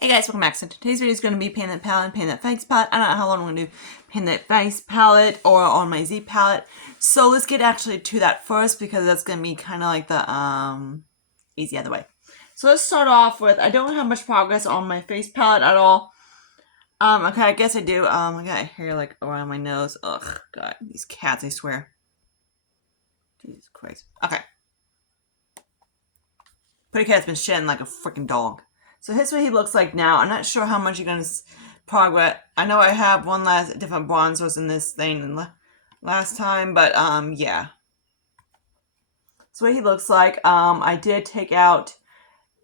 Hey guys, welcome back. So today's video is going to be painting that palette and painting that face palette. I don't know how long I'm going to do painting that face palette or on my Z palette. So let's get actually to that first because that's going to be kind of like the easy other way. So let's start off with, I don't have much progress on my face palette at all. Okay, I guess I do. I got hair like around my nose. Ugh, God, these cats, I swear. Jesus Christ. Okay. Pretty cat's been shedding like a freaking dog. So here's what he looks like now. I'm not sure how much you're going to progress. I know I have one last different bronzers in this thing than last time, but yeah. That's what he looks like. I did take out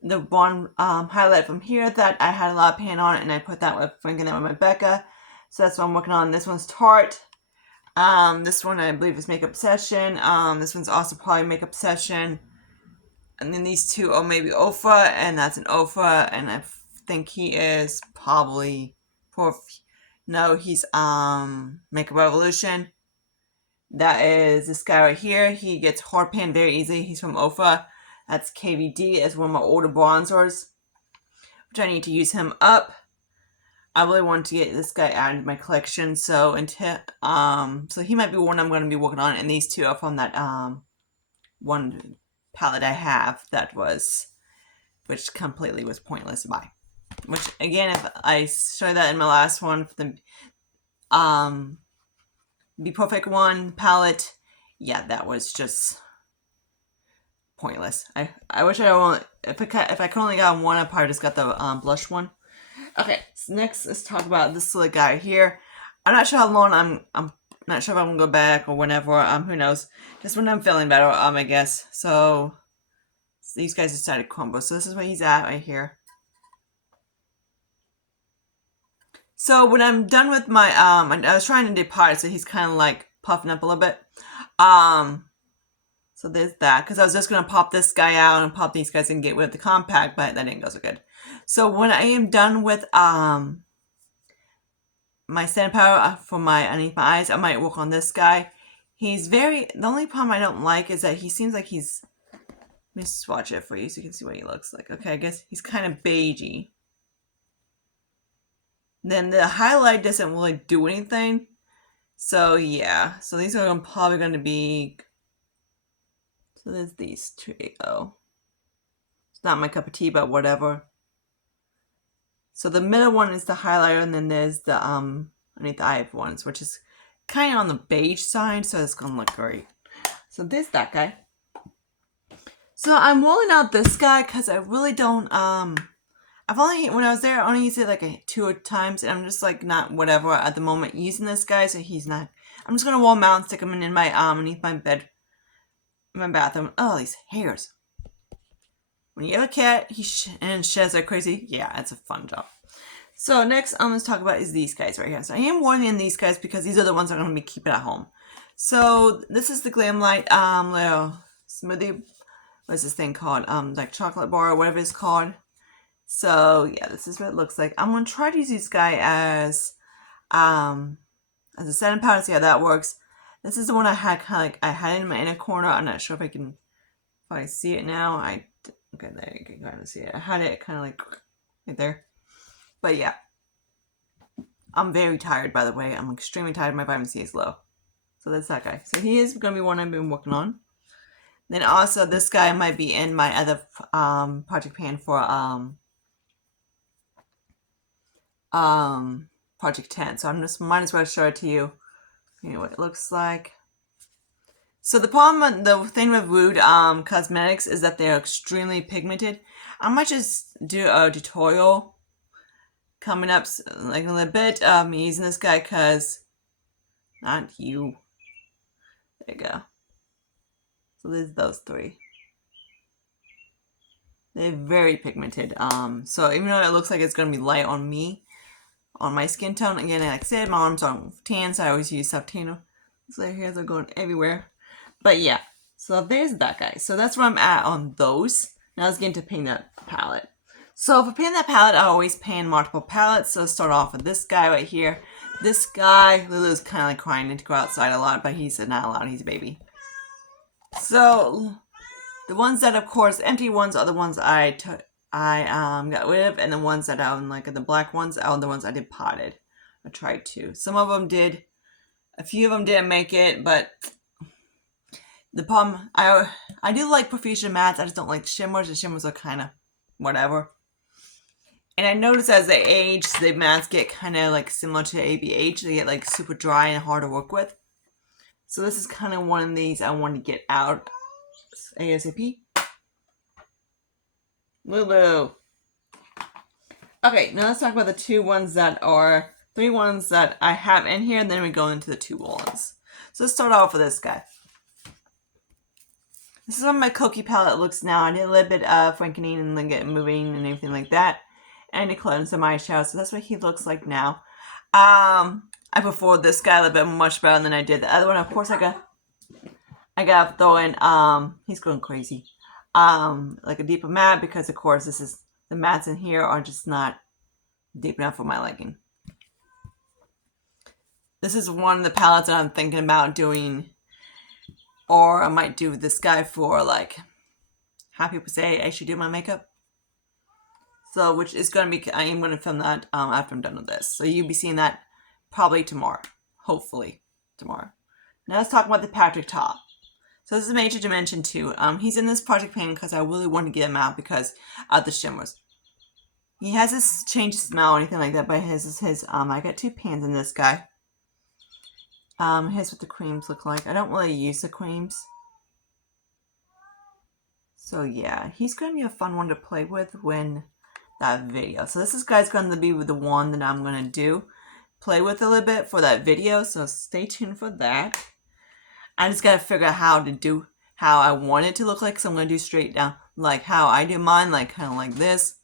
the one highlight from here that I had a lot of paint on, and I put that with Franking that with my Becca. So that's what I'm working on. This one's Tarte. This one I believe is Makeup Session. This one's also probably Makeup Session. And then these two are maybe Ofra, and that's an Ofra, and I think he is probably no, he's Makeup Revolution. That is this guy right here. He gets hard pan very easily. He's from Ofra. That's KVD. It's one of my older bronzers, which I need to use him up. I really want to get this guy added to my collection, so until so he might be one I'm going to be working on, and these two are from that one palette I have that was, which completely was pointless to buy. Which again, if I showed that in my last one for the Be Perfect one palette, yeah, that was just pointless. I wish I only if I could only got one, I probably just got the blush one. Okay, so next let's talk about this little guy here. I'm not sure how long I'm not sure if I'm gonna go back or whenever. Who knows? Just when I'm feeling better. I guess. So these guys decided to crumble. So this is where he's at right here. So when I'm done with my I was trying to depart, so he's kind of like puffing up a little bit. So there's that, because I was just gonna pop this guy out and pop these guys and get rid of the compact, but that didn't go so good. So when I am done with my setting powder for my underneath my eyes, I might work on this guy. He's the only problem I don't like is that he seems like he's, let me swatch it for you so you can see what he looks like. Okay, I guess he's kind of beigey. Then the highlight doesn't really do anything. So yeah, so these are probably going to be, so there's these two. Oh, it's not my cup of tea, but whatever. So the middle one is the highlighter, and then there's the underneath the eye ones, which is kind of on the beige side, so it's gonna look great. So there's that guy. So I'm rolling out this guy because I really don't I've only, when I was there, I only used it like 2 times, and I'm just like not whatever at the moment using this guy, so he's not. I'm just gonna roll him out and stick him in my underneath my bed, my bathroom. Oh, these hairs. When you have a cat, and sheds like crazy, yeah, it's a fun job. So next I'm going to talk about is these guys right here. So I am working in these guys because these are the ones I'm going to be keeping at home. So this is the Glamlite little smoothie. What's this thing called? Like chocolate bar or whatever it's called. So yeah, this is what it looks like. I'm going to try to use this guy as a setting powder, see how that works. This is the one I had kind of like, I had it in my inner corner. I'm not sure if I see it now. Okay, there you can kind of see it. I had it kind of like right there. But yeah. I'm very tired, by the way. I'm extremely tired. My vitamin C is low. So that's that guy. So he is going to be one I've been working on. Then also this guy might be in my other project pan for Project 10. So I'm just might as well show it to you. You know what it looks like. So the problem, the thing with Rude Cosmetics is that they're extremely pigmented. I might just do a tutorial coming up like a little bit me using this guy, because not you. There you go. So there's those three. They're very pigmented. So even though it looks like it's gonna be light on me, on my skin tone, again, like I said, my arms are tan, so I always use Subtano. So their hairs are going everywhere. But yeah, so there's that guy. So that's where I'm at on those. Now let's get into paint that palette. So for painting that palette, I always pan multiple palettes. So let's start off with this guy right here. This guy, Lulu's kind of like crying to go outside a lot, but he's not allowed. He's a baby. So the ones that, of course, empty ones are the ones I I got rid of, and the ones that are like the black ones are the ones I did potted. I tried to. Some of them did. A few of them didn't make it, but the problem, I do like Profusion mats. I just don't like shimmers. The shimmers are kind of whatever. And I noticed as they age, the mats get kind of like similar to ABH. They get like super dry and hard to work with. So this is kind of one of these I want to get out ASAP. Lulu. Okay, now let's talk about the three ones that I have in here, and then we go into the two ones. So let's start off with this guy. This is what my Koki palette looks now. I did a little bit of frankening and then get moving and everything like that. And I close some eyeshadow, so that's what he looks like now. I prefer this guy a little bit much better than I did the other one. Of course, I got to throw in, he's going crazy. Like a deeper matte, because of course the mattes in here are just not deep enough for my liking. This is one of the palettes that I'm thinking about doing, or I might do this guy for like how people say I should do my makeup. So, which is going to be, I am going to film that after I'm done with this. So you'll be seeing that probably tomorrow. Hopefully tomorrow. Now let's talk about the Patrick Ta. So this is Major Dimension 2. He's in this project pan because I really want to get him out because of the shimmers. He has this change of smell or anything like that, but I got two pans in this guy. Here's what the creams look like. I don't really use the creams. So yeah, he's going to be a fun one to play with when that video. So this guy's going to be with the one that I'm going to play with a little bit for that video. So stay tuned for that. I just got to figure out how I want it to look like. So I'm going to do straight down, like how I do mine, like kind of like this.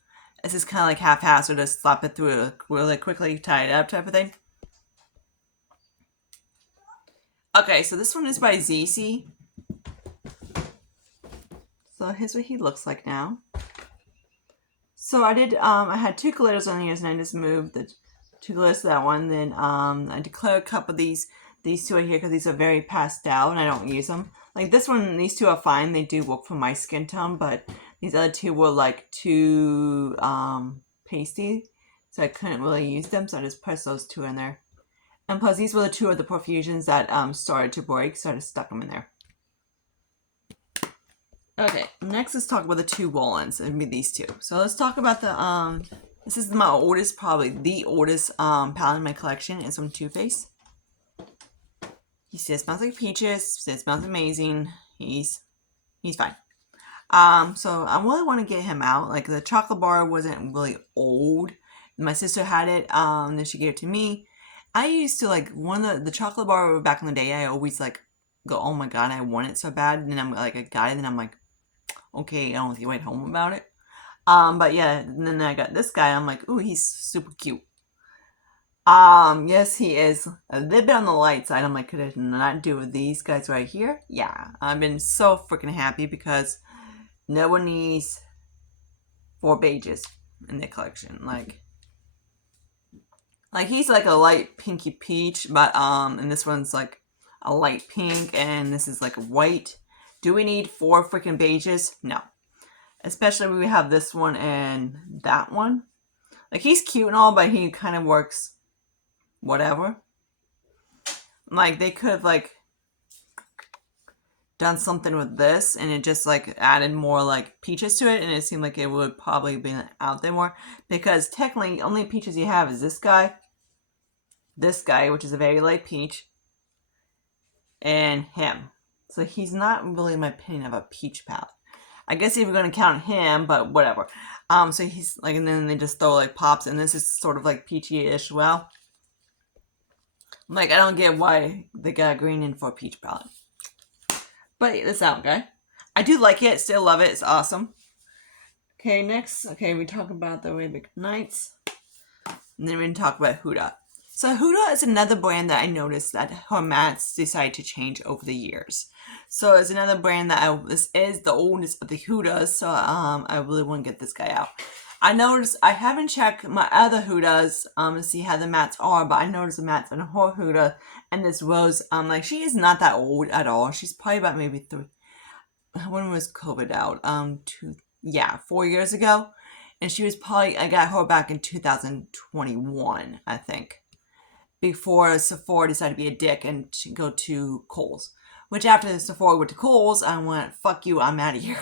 This is kind of like haphazard, just slap it through really quickly, tie it up type of thing. Okay, so this one is by ZC. So here's what he looks like now. So I did, I had two glitters on here, and I just moved the two glitters to that one. Then I declared a couple of these two are here because these are very pastel and I don't use them. Like this one, these two are fine. They do work for my skin tone, but these other two were like too pasty, so I couldn't really use them. So I just pressed those two in there. And plus, these were the two of the Profusions that started to break, so I just stuck them in there. Okay, next let's talk about the two Wollens. It'd be these two. So let's talk about the this is my oldest, probably the oldest palette in my collection. It's from Too Faced. He says smells like peaches. It smells amazing. He's fine. So I really want to get him out. Like the chocolate bar wasn't really old. My sister had it. Then she gave it to me. I used to like the chocolate bar back in the day. I always like go, oh my god, I want it so bad. And then I'm like, I got it, and I'm like, okay, I don't think you went home about it. But yeah, and then I got this guy. I'm like, ooh, he's super cute. Yes, he is a little bit on the light side. I'm like, could I not do with these guys right here? Yeah, I've been so freaking happy because no one needs 4 pages in their collection. Like he's like a light pinky peach, but and this one's like a light pink, and this is like white. Do we need 4 freaking pages? No. Especially when we have this one and that one. Like he's cute and all, but he kind of works whatever. Like they could have like done something with this and it just like added more like peaches to it, and it seemed like it would probably be out there more, because technically only peaches you have is this guy, which is a very light peach, and him. So he's not really, in my opinion, of a peach palette. I guess if you're going to count him, but whatever. So he's like, and then they just throw like pops, and this is sort of like peachy-ish. Well, like I don't get why they got green in for a peach palette. But this out, guy. I do like it. Still love it. It's awesome. Okay, next. Okay, we talk about the Arabic Nights. And then we're going to talk about Huda. So Huda is another brand that I noticed that her mattes decided to change over the years. So it's another brand that this is the oldest of the Hudas. So I really want to get this guy out. I noticed, I haven't checked my other Hudas to see how the mattes are, but I noticed the mattes in her Huda and this Rose, like she is not that old at all. She's probably about maybe when was COVID out? 4 years ago. And she was probably, I got her back in 2021, I think, before Sephora decided to be a dick and go to Kohl's. Which after Sephora went to Kohl's, I went, fuck you, I'm out of here.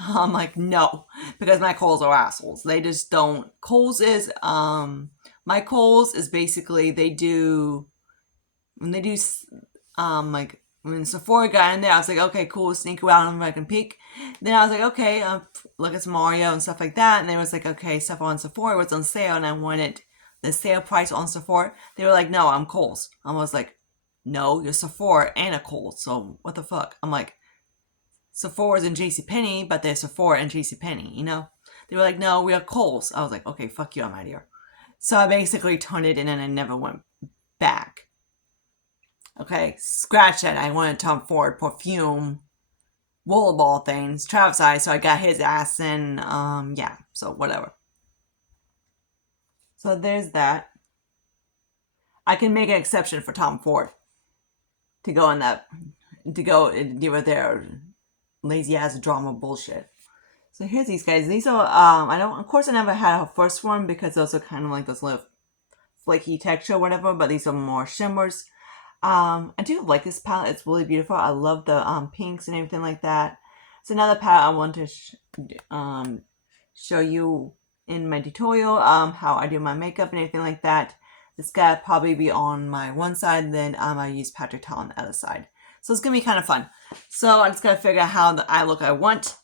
I'm like, no, because my Kohl's are assholes. They just don't. Kohl's is, my Kohl's is basically, they do, when they do, like, when Sephora got in there, I was like, okay, cool, sneak around if I can peek. Then I was like, okay, look at some Mario and stuff like that. And then it was like, okay, stuff on Sephora was on sale, and I wanted the sale price on Sephora. They were like, no, I'm Kohl's. I was like, no, you're Sephora and a Kohl's, so what the fuck? I'm like, Sephora's and JCPenney, but they're Sephora and JCPenney, you know? They were like, no, we are Kohl's. I was like, okay, fuck you, I'm out of here. So I basically turned it in and I never went back. Okay, scratch that. I wanted Tom Ford perfume rollerball things, Travis size, so I got his ass in, yeah, so whatever. So there's that. I can make an exception for Tom Ford to go in that, to go and deal with their lazy ass drama bullshit. So here's these guys. These are, I don't, of course I never had a first one because those are kind of like those little flaky texture or whatever, but these are more shimmers. I do like this palette. It's really beautiful. I love the pinks and everything like that. It's another palette I want to show you in my tutorial, how I do my makeup and everything like that. This guy probably be on my one side, then I use Patrick Ta on the other side. So it's going to be kind of fun. So I just got to figure out how the eye look I want.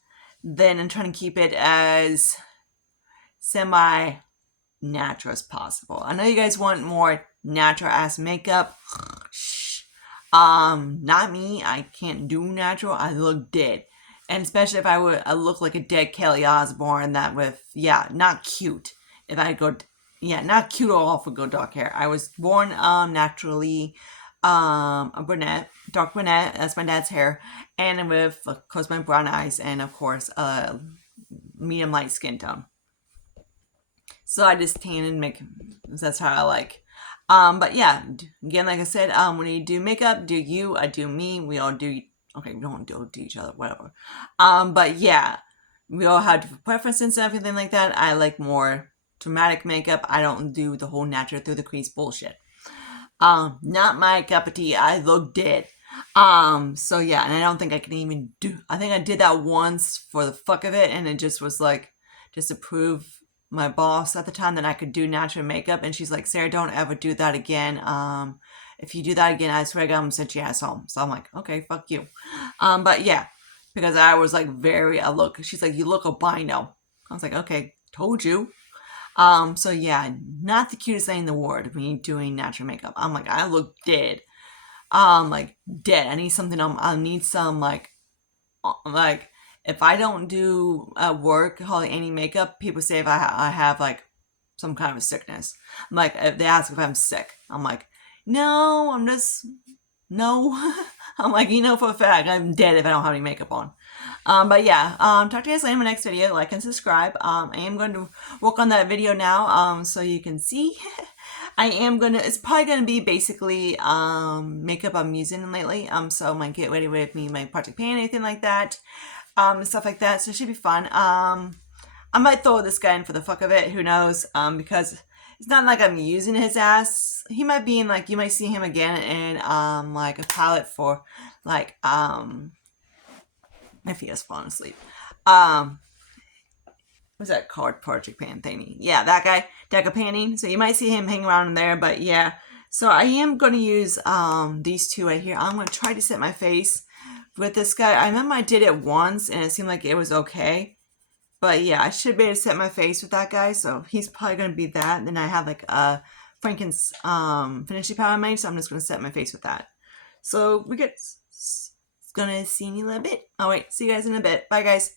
Then I'm trying to keep it as semi-natural as possible. I know you guys want more natural ass makeup. Not me. I can't do natural. I look dead. And especially if I look like a dead Kelly Osbourne, that with, yeah, not cute. If I go, yeah, not cute at all for go dark hair. I was born, naturally, a brunette, dark brunette. That's my dad's hair. And with, of course, my brown eyes and, of course, medium light skin tone. So I just tan and make, that's how I like. But yeah, again, like I said, when you do makeup, do you, I do me, we all do, okay, we don't do each other, whatever. But yeah, we all have different preferences and everything like that. I like more dramatic makeup. I don't do the whole natural through the crease bullshit. Not my cup of tea. I look dead. So yeah, and I don't think I can even do, I think I did that once for the fuck of it, and it just was like, just to prove my boss at the time that I could do natural makeup, and she's like, Sarah, don't ever do that again. If you do that again, I swear to God, I'm gonna send your ass home. So I'm like, okay, fuck you. But yeah, because I was like she's like, you look albino. I was like, okay, told you. So yeah, not the cutest thing in the world when you're doing natural makeup. I'm like, I look dead. Like dead. I need something, I need some like, if I don't do work, hardly any makeup, people say if I have like some kind of a sickness. I'm like, if they ask if I'm sick, I'm like, no, I'm just, no. I'm like, you know for a fact, I'm dead if I don't have any makeup on. But yeah, talk to you guys later in my next video. Like and subscribe. I am going to work on that video now, so you can see. It's probably gonna be basically, makeup I'm using lately. So I might get ready with me, my Project Pan, anything like that. And stuff like that, so it should be fun. I might throw this guy in for the fuck of it, who knows, because it's not like I'm using his ass. He might be in, like, you might see him again in, like, a palette for, like, if he has fallen asleep. What's that called? Project Pan thingy. Yeah, that guy, Deca Panning, so you might see him hanging around in there, but yeah. So I am going to use, these two right here. I'm going to try to set my face with this guy. I remember I did it once and it seemed like it was okay, but yeah, I should be able to set my face with that guy, so he's probably going to be that. Then I have like a Franken's finishing powder made, so I'm just going to set my face with that. So we get, it's going to see you in a little bit. Oh wait, see you guys in a bit. Bye guys.